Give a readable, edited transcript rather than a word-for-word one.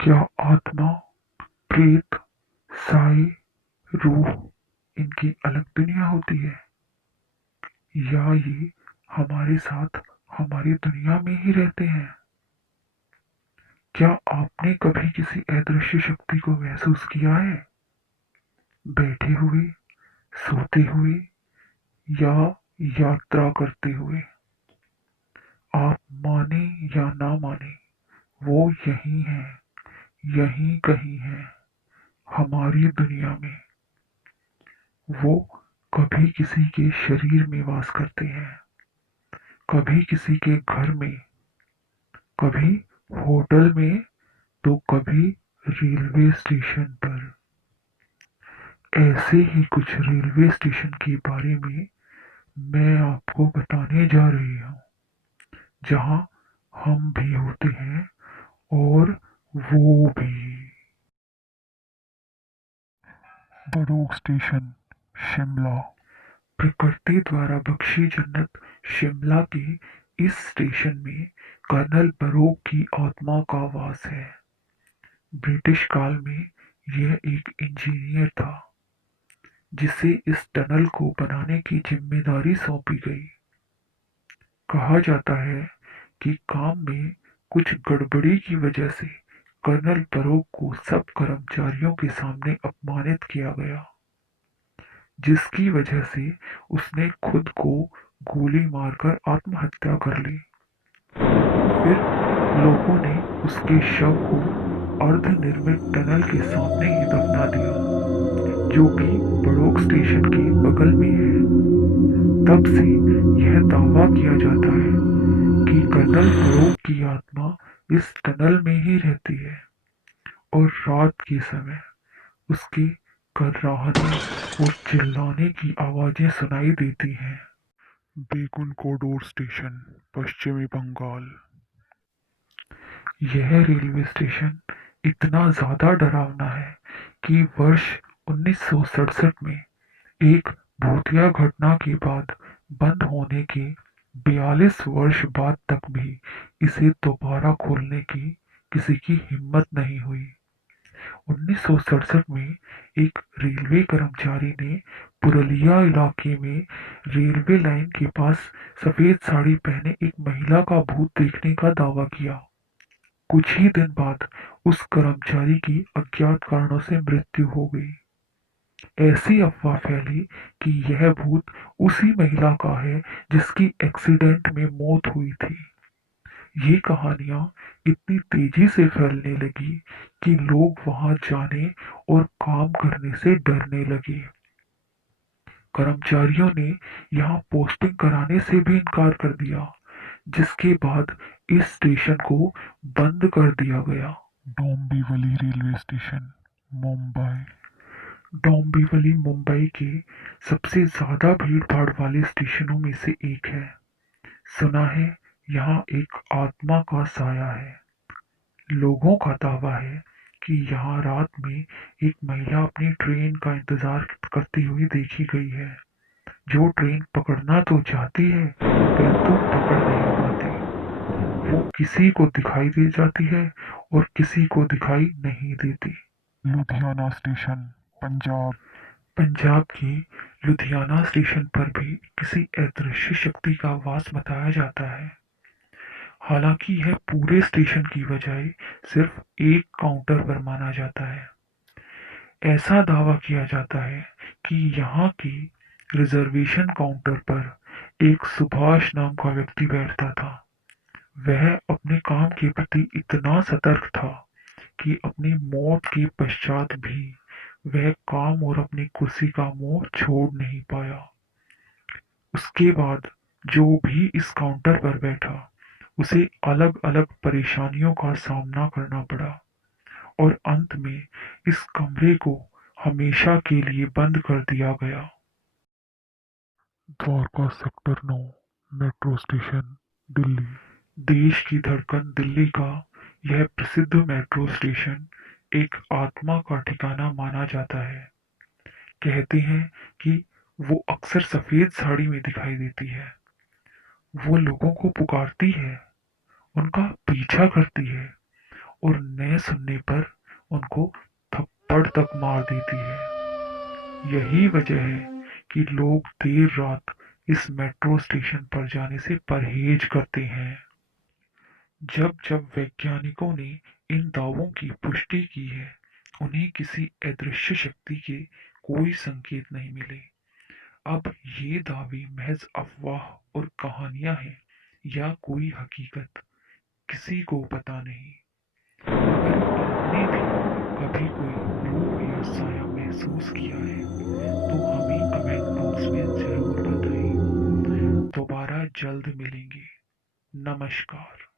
क्या आत्मा, प्रेत, साई, रूह इनकी अलग दुनिया होती है, या ये हमारे साथ हमारी दुनिया में ही रहते हैं? क्या आपने कभी किसी अदृश्य शक्ति को महसूस किया है, बैठे हुए, सोते हुए या यात्रा करते हुए? आप माने या ना माने, वो यही है, यहीं कहीं है, हमारी दुनिया में। वो कभी किसी के शरीर में वास करते हैं, कभी किसी के घर में, कभी होटल में, तो कभी रेलवे स्टेशन पर। ऐसे ही कुछ रेलवे स्टेशन के बारे में मैं आपको बताने जा रही हूँ, जहाँ हम भी होते हैं और वो भी। बड़ोग स्टेशन, शिमला। प्रकृति द्वारा बख्शी जन्नत शिमला के इस स्टेशन में कर्नल बरोक की आत्मा का वास है। ब्रिटिश काल में यह एक इंजीनियर था, जिसे इस टनल को बनाने की जिम्मेदारी सौंपी गई। कहा जाता है कि काम में कुछ गड़बड़ी की वजह से कर्नल बरोक को सब कर्मचारियों के सामने अपमानित किया गया, जिसकी वजह से उसने खुद को गोली मारकर आत्महत्या कर ली। फिर लोगों ने उसके शव को अर्धनिर्मित टनल के सामने ही दफना दिया, जो कि बड़ोग स्टेशन के बगल में है। तब से यह दावा किया जाता है कि कर्नल बड़ोग की आत्मा इस टनल में ही रहती है और रात के समय उसके कराहने और चिल्लाने की आवाजें सुनाई देती हैं। बेगुन कोडोर स्टेशन, पश्चिमी बंगाल। यह रेलवे स्टेशन इतना ज्यादा डरावना है कि वर्ष 1967 में एक भूतिया घटना के बाद बंद होने के 42 वर्ष बाद तक भी इसे दोबारा खोलने की किसी की हिम्मत नहीं हुई। 1967 में एक रेलवे कर्मचारी ने पुरुलिया इलाके में रेलवे लाइन के पास सफेद साड़ी पहने एक महिला का भूत देखने का दावा किया। कुछ ही दिन बाद उस कर्मचारी की अज्ञात कारणों से मृत्यु हो गई। ऐसी अफवाह फैली कि यह भूत उसी महिला का है जिसकी एक्सीडेंट में मौत हुई थी। ये कहानियां इतनी तेजी से फैलने लगी कि लोग वहां जाने और काम करने से डरने लगे। कर्मचारियों ने यहाँ पोस्टिंग कराने से भी इनकार कर दिया, जिसके बाद इस स्टेशन को बंद कर दिया गया। Dombivli railway station, Mumbai. डोंबिवली मुंबई के सबसे ज्यादा भीड़-भाड़ वाले स्टेशनों में से एक है। सुना है यहाँ एक आत्मा का साया है। लोगों का दावा है कि यहाँ रात में एक महिला अपनी ट्रेन का इंतजार करती हुई देखी गई है, जो ट्रेन पकड़ना तो चाहती है परंतु पकड़ नहीं पाती। वो किसी को दिखाई दे जाती है और किसी को दिखाई नहीं देती। लुधियाना स्टेशन, पंजाब। पंजाब के लुधियाना स्टेशन पर भी किसी अदृश्य शक्ति का वास बताया जाता है। हालांकि यह पूरे स्टेशन की बजाय सिर्फ एक काउंटर पर माना जाता है। ऐसा दावा किया जाता है कि यहाँ की रिजर्वेशन काउंटर पर एक सुभाष नाम का व्यक्ति बैठता था। वह अपने काम के प्रति इतना सतर्क था कि अपनी मौत के पश्चात भी वह काम और अपनी कुर्सी का मोह छोड़ नहीं पाया। उसके बाद जो भी इस काउंटर पर बैठा, उसे अलग-अलग परेशानियों का सामना करना पड़ा और अंत में इस कमरे को हमेशा के लिए बंद कर दिया गया। Dwarka sector 9, metro station, Delhi. देश की धड़कन दिल्ली का यह प्रसिद्ध मेट्रो स्टेशन एक आत्मा का ठिकाना माना जाता है। कहते हैं कि वो अक्सर सफेद साड़ी में दिखाई देती है। वो लोगों को पुकारती है, उनका पीछा करती है और न सुनने पर उनको थप्पड़ तक मार देती है। यही वजह है कि लोग देर रात इस मेट्रो स्टेशन पर जाने से परहेज करते हैं। जब जब वैज्ञानिकों ने इन दावों की पुष्टि की है, उन्हें किसी अदृश्य शक्ति के कोई संकेत नहीं मिले। अब ये दावे महज अफवाह और कहानियां हैं या कोई हकीकत, किसी को पता नहीं। अगर आपने भी कभी कोई रूह या साया महसूस किया है, तो हमें कमेंट बॉक्स में जरूर बताएं। दोबारा जल्द मिलेंगे। नमस्कार।